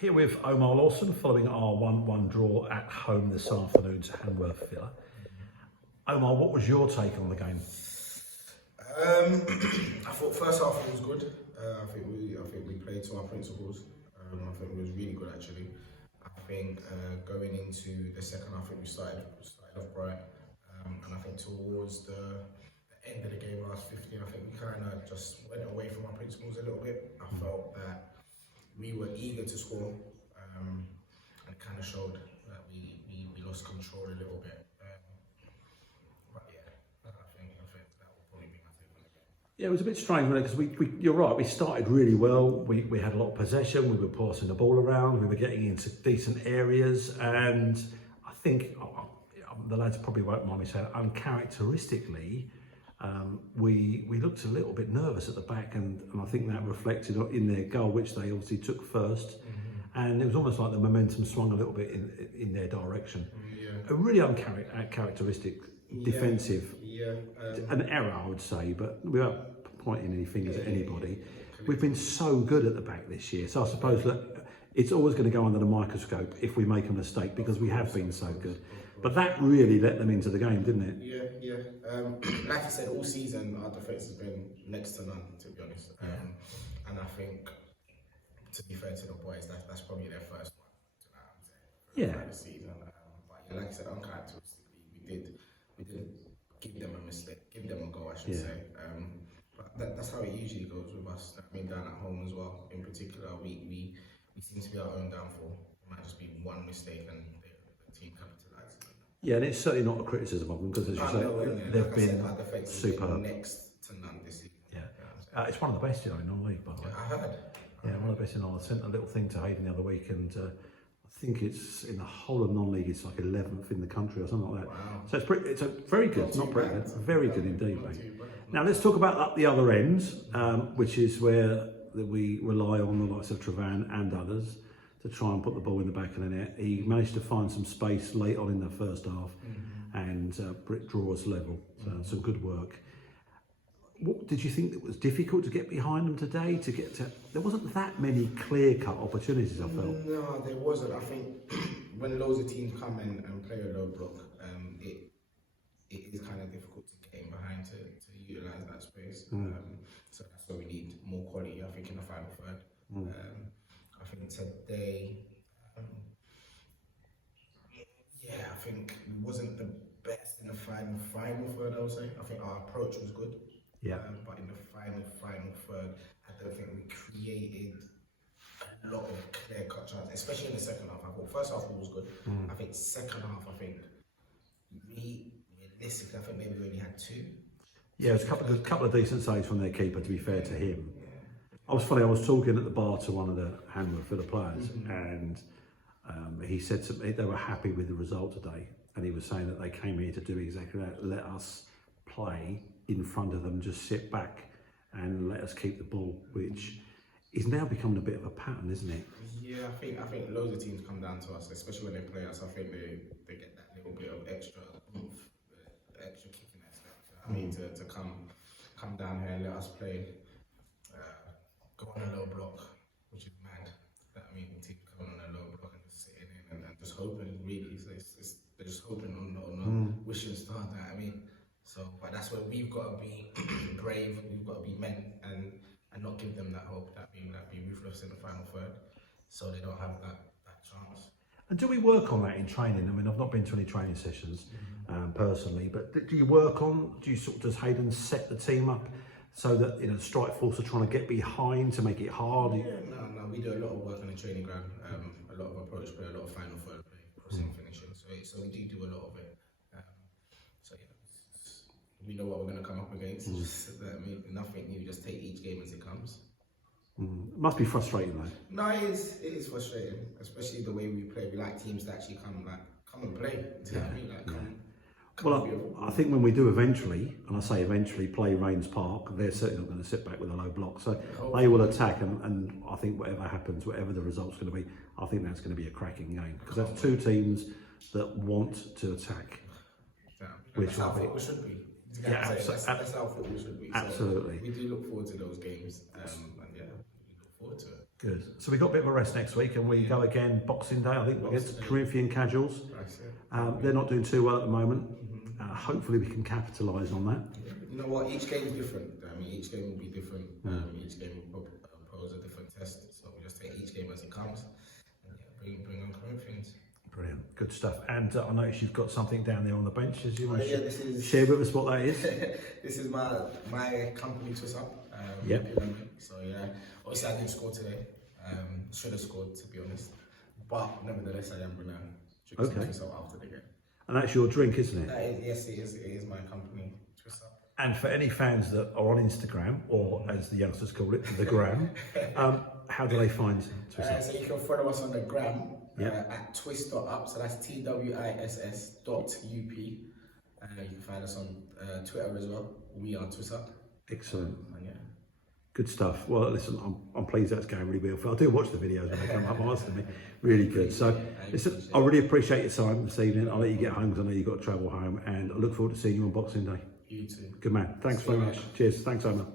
Here with Omarr Lawson following our 1-1 draw at home this afternoon to Hanworth Villa. Omarr, what was your take on the game? I thought first half it was good. I think we played to our principles. I think it was really good actually. I think going into the second half, I think we started off bright, and I think towards the end of the game, last 15, I think we kind of just went away from our principles a little bit. I felt that we were eager to score, and it kind of showed that we lost control a little bit. But yeah, I think that will probably be my take on the game. Yeah, it was a bit strange, wasn't it? Because you're right, we started really well. We had a lot of possession, we were passing the ball around, we were getting into decent areas, and I think the lads probably won't mind me saying, uncharacteristically, we looked a little bit nervous at the back, and I think that reflected in their goal, which they obviously took first. And it was almost like the momentum swung a little bit in their direction. A really uncharacteristic defensive, an error, I would say, but without pointing any fingers at anybody. We've been so good at the back this year, so I suppose that it's always going to go under the microscope if we make a mistake, because we have been so good. But that really let them into the game, didn't it? Yeah. Like I said, all season our defence has been next to none, to be honest. And I think, to be fair to the boys, that's probably their first one. Yeah. The season. But yeah, like I said, uncharacteristically, we did give them a mistake, give them a goal, I should say. But that's how it usually goes with us. I mean, down at home as well. In particular, we seem to be our own downfall. It might just be one mistake and the team capitalises. Yeah, and it's certainly not a criticism of them, because as you say, they've been superb. Next to none this season. Yeah, it's one of the best in non-league, by the way. I heard. Yeah, one of the best in non-league. I sent a little thing to Hayden the other week, and I think it's in the whole of non-league, it's like 11th in the country or something like that. Wow. So it's a very good, not pretty good, very good indeed, Not mate. too bad. Now let's talk about the other end, which is where we rely on the likes of Travan and others to try and put the ball in the back of the net. He managed to find some space late on in the first half and draw us level. So some good work. What did you think that was difficult to get behind them today? There wasn't that many clear-cut opportunities, I felt. No, there wasn't. I think when loads of teams come in and play a low block, it is kind of difficult to get in behind to utilise that space. So that's where we need more quality, I think, in the final third. I think today, I think we wasn't the best in the final third, I would say. I think our approach was good. Yeah. But in the final third, I don't think we created a lot of clear-cut chances, especially in the second half. I thought first half was good. I think second half, realistically, I think maybe we only had two. Yeah, it was a couple of decent saves from their keeper, to be fair to him. I was talking at the bar to one of the Hanworth Villa players, and he said they were happy with the result today, and he was saying that they came here to do exactly that, let us play in front of them, just sit back and let us keep the ball, which is now becoming a bit of a pattern, isn't it? Yeah, I think loads of teams come down to us, especially when they play us. I think they get that little bit of extra oomph, extra kick in that step. I mean, to come down here and let us play, go on a low block, which is mad. I mean, teams come on a low block and just sitting in and just hoping, really. So they're just hoping on a wishing star. I mean. So, but that's where we've got to be brave, we've got to be men and not give them that hope, that be ruthless in the final third, so they don't have that chance. And do we work on that in training? I mean, I've not been to any training sessions personally, but do you does Hayden set the team up so that, strike force are trying to get behind to make it hard? Yeah, no, we do a lot of work on the training ground, a lot of approach play, a lot of final third play, crossing, finishing, so we do a lot of it. We know what we're going to come up against. Nothing new. Just take each game as it comes. It must be frustrating, though. No, it is frustrating, especially the way we play. We like teams to actually come and play. Do you know what I mean? Well, I think when we do eventually, and I say eventually, play Rains Park, they're certainly not going to sit back with a low block. So they will attack, and I think whatever happens, whatever the result's going to be, I think that's going to be a cracking game, because that's two teams that want to attack. Which I think we should be. Yeah, that's how football should be. Absolutely. So we do look forward to those games, and we look forward to it. Good. So we got a bit of a rest next week, and we go again Boxing Day. I think against Corinthian Casuals. They're not doing too well at the moment. Hopefully we can capitalise on that. You know what? Each game is different. I mean, each game will be different. Each game will pose a different test. So we just take each game as it comes. And bring on Corinthians. Brilliant, good stuff. And I noticed you've got something down there on the bench. As you want Yeah, to this is share with us what that is. this is my company twist up. Yep. So yeah, obviously I didn't score today. Should have scored, to be honest. But nevertheless, I am gonna drink some twist up after the game. And that's your drink, isn't it? Yes, it is. It is my company twist up. And for any fans that are on Instagram, or as the youngsters call it, the gram, how do they find Twist Up? So you can follow us on the gram at twist.up. So that's TWISS.UP. You can find us on Twitter as well. We are Twist Up. Excellent. Yeah. Good stuff. Well, listen, I'm pleased that's going really well. I do watch the videos when they come up asking me. Really good. So, listen, I really appreciate your time this evening. I'll let you get home because I know you've got to travel home, and I look forward to seeing you on Boxing Day. You too. Good man. Thanks very much. Cheers. Thanks, Omarr.